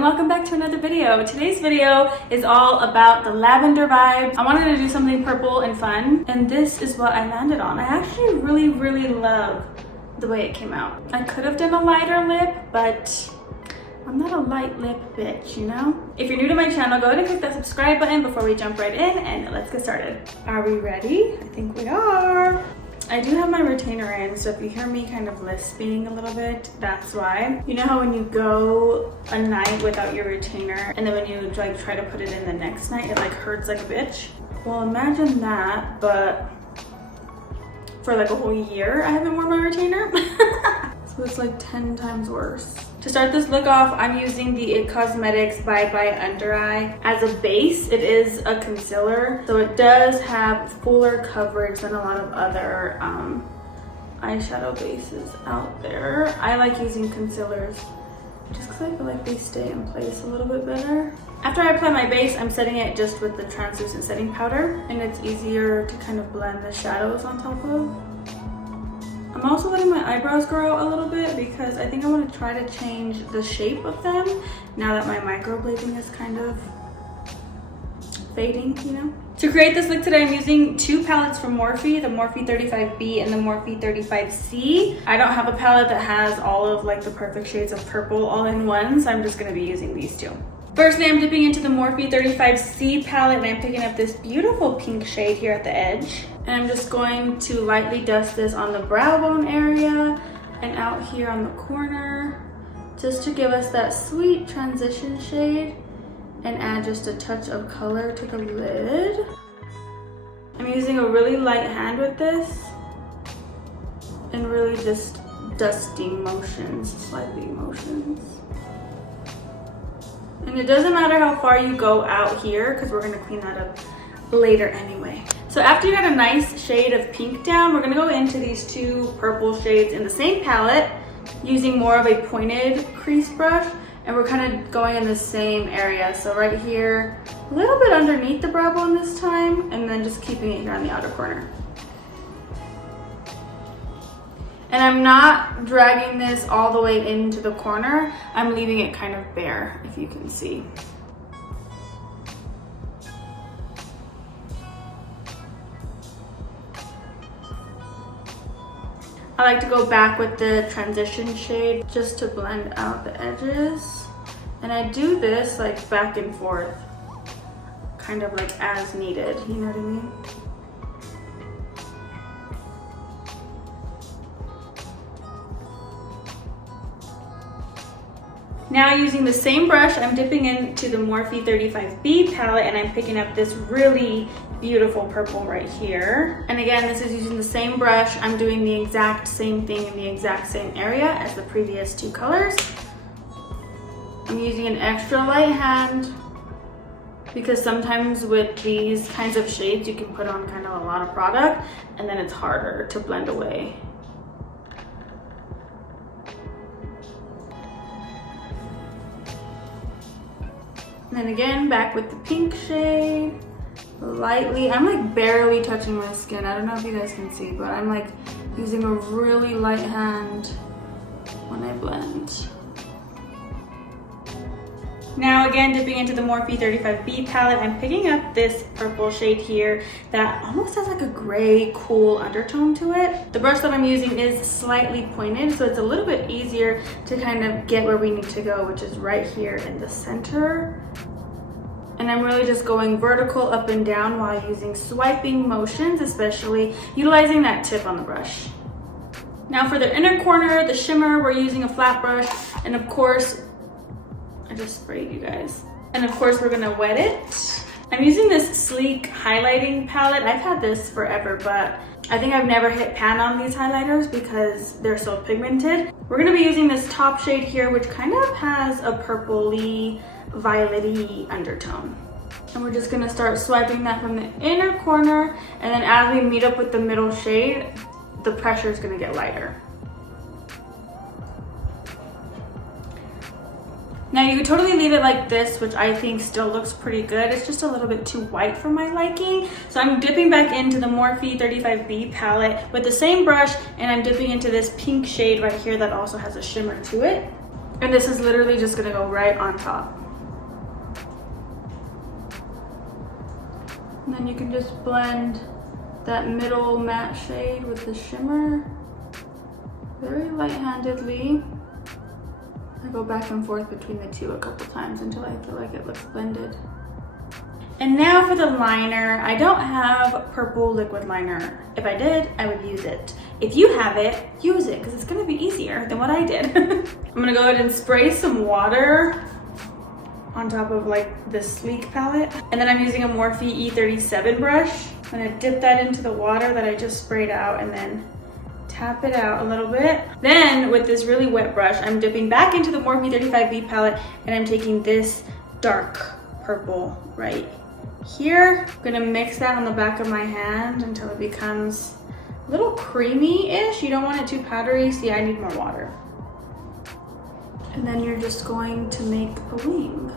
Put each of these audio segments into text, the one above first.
and welcome back to another video. Today's video is all about the lavender vibes. I wanted to do something purple and fun, and this is what I landed on. I actually really love the way it came out. I could have done a lighter lip, but I'm not a light lip bitch, you know? If you're new to my channel, go ahead and click that subscribe button before we jump right in, and let's get started. Are we ready? I think we are. I do have my retainer in, so if you hear me kind of lisping a little bit, that's why. You know how when you go a night without your retainer, and then when you like try to put it in the next night, it like hurts like a bitch? Well, imagine that, but for like a whole year, I haven't worn my retainer. So it's like 10 times worse. To start this look off, I'm using the It Cosmetics Bye Bye Under Eye as a base. It is a concealer, so it does have fuller coverage than a lot of other eyeshadow bases out there. I like using concealers just because I feel like they stay in place a little bit better. After I apply my base, I'm setting it just with the translucent setting powder, and it's easier to kind of blend the shadows on top of. I'm also letting my eyebrows grow out a little bit because I think I want to try to change the shape of them now that my microblading is kind of fading, you know? To create this look today, I'm using two palettes from Morphe, the Morphe 35B and the Morphe 35C. I don't have a palette that has all of like the perfect shades of purple all in one, so I'm just going to be using these two. Firstly, I'm dipping into the Morphe 35C palette, and I'm picking up this beautiful pink shade here at the edge. And I'm just going to lightly dust this on the brow bone area and out here on the corner, just to give us that sweet transition shade and add just a touch of color to the lid. I'm using a really light hand with this and really just dusting motions, slightly motions. And it doesn't matter how far you go out here because we're gonna clean that up later anyway. So after you got a nice shade of pink down, we're gonna go into these two purple shades in the same palette using more of a pointed crease brush, and we're kind of going in the same area. So right here, a little bit underneath the brow bone this time, and then just keeping it here on the outer corner. And I'm not dragging this all the way into the corner. I'm leaving it kind of bare, if you can see. I like to go back with the transition shade just to blend out the edges. And I do this like back and forth, kind of like as needed, you know what I mean? Now using the same brush, I'm dipping into the Morphe 35B palette, and I'm picking up this really beautiful purple right here. And again, this is using the same brush. I'm doing the exact same thing in the exact same area as the previous two colors. I'm using an extra light hand because sometimes with these kinds of shades, you can put on kind of a lot of product and then it's harder to blend away. And then again, back with the pink shade, lightly. I'm like barely touching my skin. I don't know if you guys can see, but I'm like using a really light hand when I blend. Now again, dipping into the Morphe 35B palette, I'm picking up this purple shade here that almost has like a gray, cool undertone to it. The brush that I'm using is slightly pointed, so it's a little bit easier to kind of get where we need to go, which is right here in the center. And I'm really just going vertical up and down while using swiping motions, especially utilizing that tip on the brush. Now for the inner corner, the shimmer, we're using a flat brush, and of course, I just sprayed you guys. And of course, we're gonna wet it. I'm using this sleek highlighting palette. I've had this forever, but I think I've never hit pan on these highlighters because they're so pigmented. We're gonna be using this top shade here, which kind of has a purpley, violet-y undertone. And we're just gonna start swiping that from the inner corner, and then as we meet up with the middle shade, the pressure is gonna get lighter. Now you could totally leave it like this, which I think still looks pretty good. It's just a little bit too white for my liking. So I'm dipping back into the Morphe 35B palette with the same brush, and I'm dipping into this pink shade right here that also has a shimmer to it. And this is literally just gonna go right on top. And then you can just blend that middle matte shade with the shimmer very light-handedly. I go back and forth between the two a couple times until I feel like it looks blended. And now for the liner. I don't have purple liquid liner. If I did, I would use it. If you have it, use it, because it's gonna be easier than what I did. I'm gonna go ahead and spray some water on top of like this sleek palette. And then I'm using a Morphe E37 brush. I'm gonna dip that into the water that I just sprayed out and then tap it out a little bit. Then with this really wet brush, I'm dipping back into the Morphe 35B palette and I'm taking this dark purple right here. I'm gonna mix that on the back of my hand until it becomes a little creamy-ish. You don't want it too powdery. See, I need more water. And then you're just going to make a wing.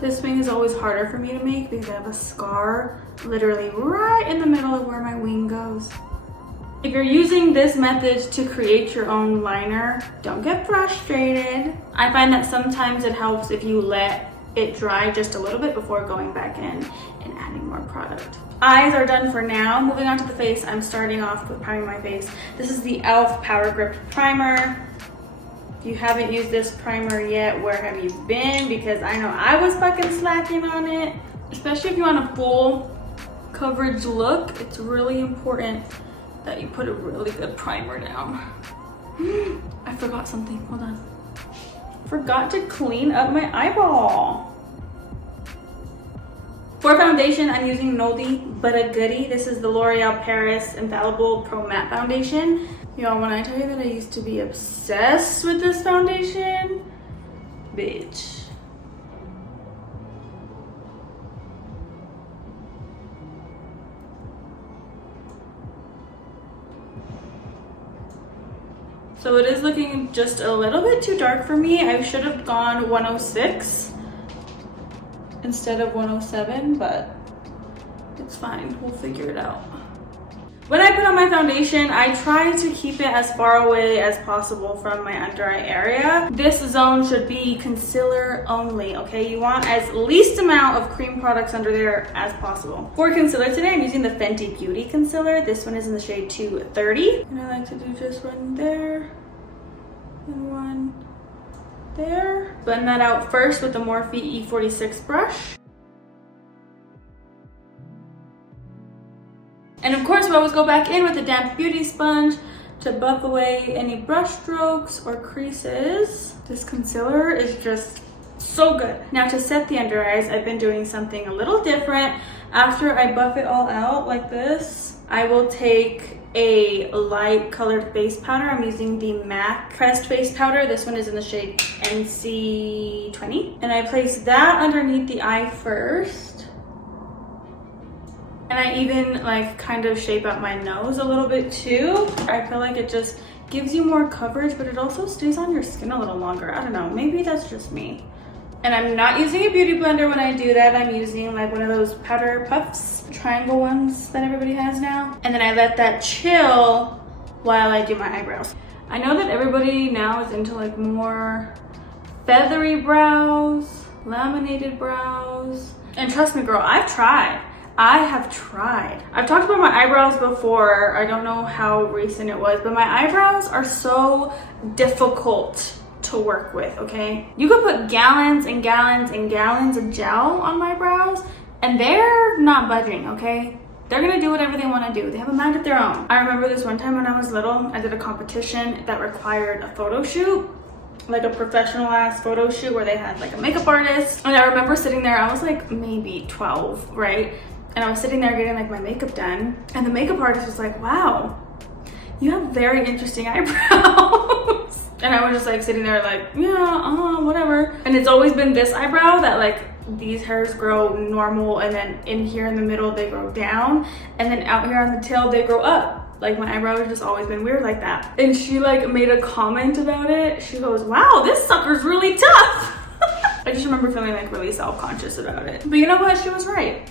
This wing is always harder for me to make because I have a scar literally right in the middle of where my wing goes. If you're using this method to create your own liner, don't get frustrated. I find that sometimes it helps if you let it dry just a little bit before going back in and adding more product. Eyes are done for now. Moving on to the face, I'm starting off with priming my face. This is the e.l.f. Power Grip Primer. If you haven't used this primer yet, where have you been? Because I know I was fucking slacking on it. Especially if you want a full coverage look, it's really important that you put a really good primer down. I forgot something, hold on. Forgot to clean up my eyeball. For foundation, I'm using Noldy But a Goodie. This is the L'Oreal Paris Infallible Pro Matte Foundation. Y'all, when I tell you that I used to be obsessed with this foundation, bitch. So it is looking just a little bit too dark for me. I should have gone 106 instead of 107, but it's fine. We'll figure it out. When I put on my foundation, I try to keep it as far away as possible from my under eye area. This zone should be concealer only, okay? You want as least amount of cream products under there as possible. For concealer today, I'm using the Fenty Beauty Concealer. This one is in the shade 230. And I like to do just one there and one there. Blend that out first with the Morphe E46 brush. And of course, we always go back in with a damp beauty sponge to buff away any brush strokes or creases. This concealer is just so good. Now to set the under eyes, I've been doing something a little different. After I buff it all out like this, I will take a light colored face powder. I'm using the MAC pressed face powder. This one is in the shade NC20. And I place that underneath the eye first. And I even like kind of shape out my nose a little bit too. I feel like it just gives you more coverage, but it also stays on your skin a little longer. I don't know, maybe that's just me. And I'm not using a beauty blender when I do that. I'm using like one of those powder puffs, triangle ones that everybody has now. And then I let that chill while I do my eyebrows. I know that everybody now is into like more feathery brows, laminated brows. And trust me, girl, I've tried. I have tried. I've talked about my eyebrows before. I don't know how recent it was, but my eyebrows are so difficult to work with, okay? You could put gallons and gallons and gallons of gel on my brows and they're not budging, okay? They're gonna do whatever they wanna do. They have a mind of their own. I remember this one time when I was little, I did a competition that required a photo shoot, like a professional ass photo shoot where they had like a makeup artist. And I remember sitting there, I was like maybe 12, right? And I was sitting there getting like my makeup done, and the makeup artist was like, wow, you have very interesting eyebrows. And I was just like sitting there like, yeah, whatever. And it's always been this eyebrow that like these hairs grow normal, and then in here in the middle they grow down, and then out here on the tail they grow up. Like my eyebrows have just always been weird like that. And she like made a comment about it. She goes, wow, this sucker's really tough. I just remember feeling like really self-conscious about it. But you know what? She was right.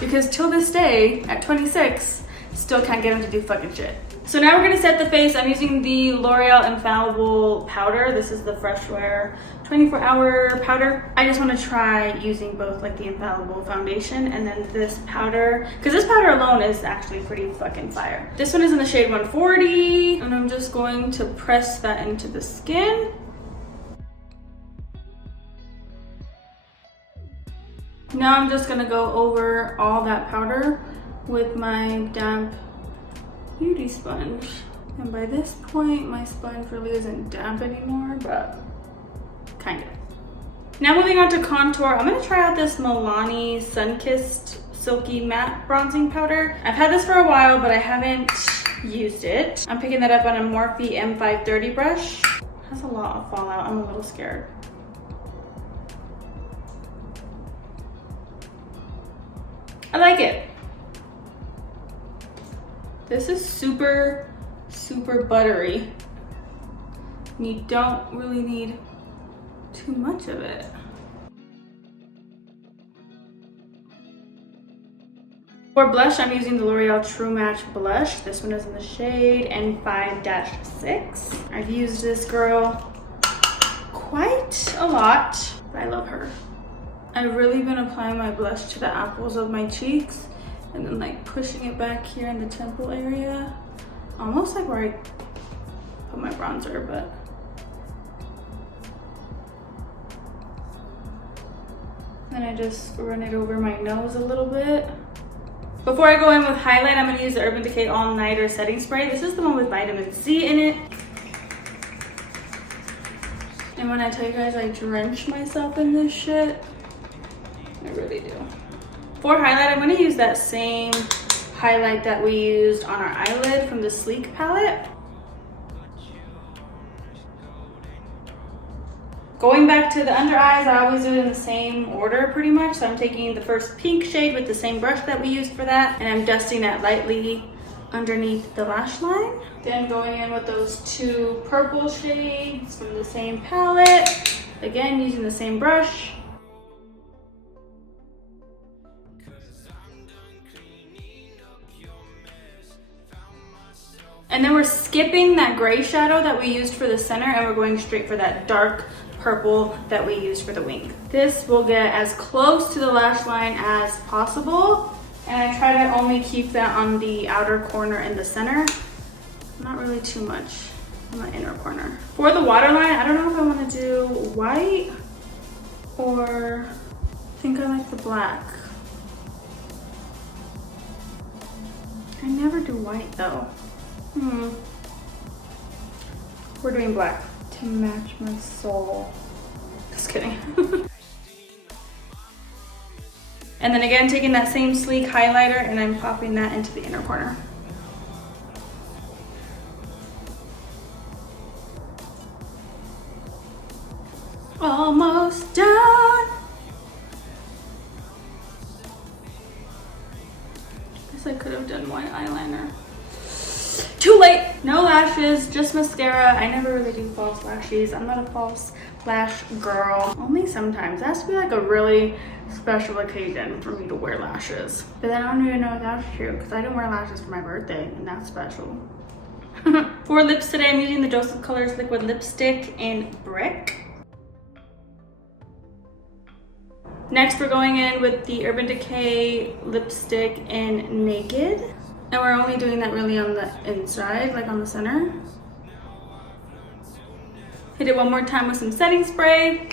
because till this day, at 26, still can't get him to do fucking shit. So now we're gonna set the face. I'm using the L'Oreal Infallible powder. This is the Fresh Wear 24-hour powder. I just wanna try using both, like the Infallible foundation and then this powder, because this powder alone is actually pretty fucking fire. This one is in the shade 140, and I'm just going to press that into the skin. Now I'm just gonna go over all that powder with my damp beauty sponge. And by this point, my sponge really isn't damp anymore, but kind of. Now moving on to contour, I'm gonna try out this Milani Sun-Kissed Silky Matte Bronzing Powder. I've had this for a while, but I haven't used it. I'm picking that up on a Morphe M530 brush. It has a lot of fallout, I'm a little scared. I like it. This is super, super buttery. And you don't really need too much of it. For blush, I'm using the L'Oreal True Match blush. This one is in the shade N5-6. I've used this girl quite a lot, but I love her. I've really been applying my blush to the apples of my cheeks and then like pushing it back here in the temple area. Almost like where I put my bronzer, but. Then I just run it over my nose a little bit. Before I go in with highlight, I'm gonna use the Urban Decay All Nighter Setting Spray. This is the one with vitamin C in it. And when I tell you guys I drench myself in this shit, I really do. For highlight, I'm gonna use that same highlight that we used on our eyelid from the Sleek palette. Going back to the under eyes, I always do it in the same order pretty much. So I'm taking the first pink shade with the same brush that we used for that, and I'm dusting that lightly underneath the lash line. Then going in with those two purple shades from the same palette. Again, using the same brush. And then we're skipping that gray shadow that we used for the center and we're going straight for that dark purple that we used for the wing. This will get as close to the lash line as possible. And I try to only keep that on the outer corner in the center. Not really too much on the inner corner. For the waterline, I don't know if I want to do white or I think I like the black. I never do white though. We're doing black to match my soul. Just kidding. And then again, taking that same Sleek highlighter and I'm popping that into the inner corner. Almost done. Guess I could have done white eyeliner. Too late. No lashes, just mascara. I never really do false lashes. I'm not a false lash girl. Only sometimes. It has to be like a really special occasion for me to wear lashes. But then I don't even know if that's true because I don't wear lashes for my birthday and that's special. For lips today, I'm using the Joseph Colors Liquid Lipstick in Brick. Next, we're going in with the Urban Decay lipstick in Naked. And we're only doing that really on the inside, like on the center. Hit it one more time with some setting spray.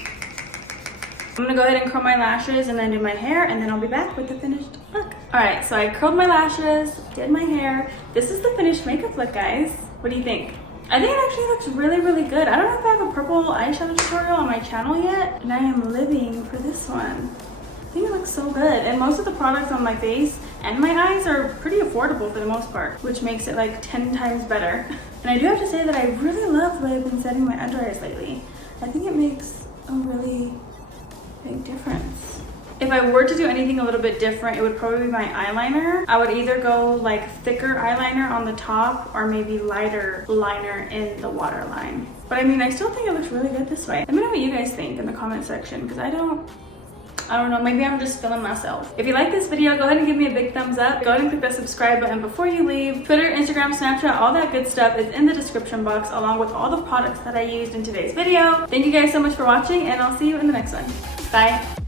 I'm gonna go ahead and curl my lashes and then do my hair, and then I'll be back with the finished look. All right, so I curled my lashes, did my hair. This is the finished makeup look, guys. What do you think? I think it actually looks really, really good. I don't know if I have a purple eyeshadow tutorial on my channel yet, and I am living for this one. I think it looks so good. And most of the products on my face and my eyes are pretty affordable for the most part, which makes it like 10 times better. And I do have to say that I really love the way I've been setting my under eyes lately. I think it makes a really big difference. If I were to do anything a little bit different, it would probably be my eyeliner. I would either go like thicker eyeliner on the top or maybe lighter liner in the waterline. But I mean, I still think it looks really good this way. Let me know what you guys think in the comment section because I don't I don't know, maybe I'm just feeling myself. If you like this video, go ahead and give me a big thumbs up. Go ahead and click that subscribe button before you leave. Twitter, Instagram, Snapchat, all that good stuff is in the description box along with all the products that I used in today's video. Thank you guys so much for watching, and I'll see you in the next one. Bye.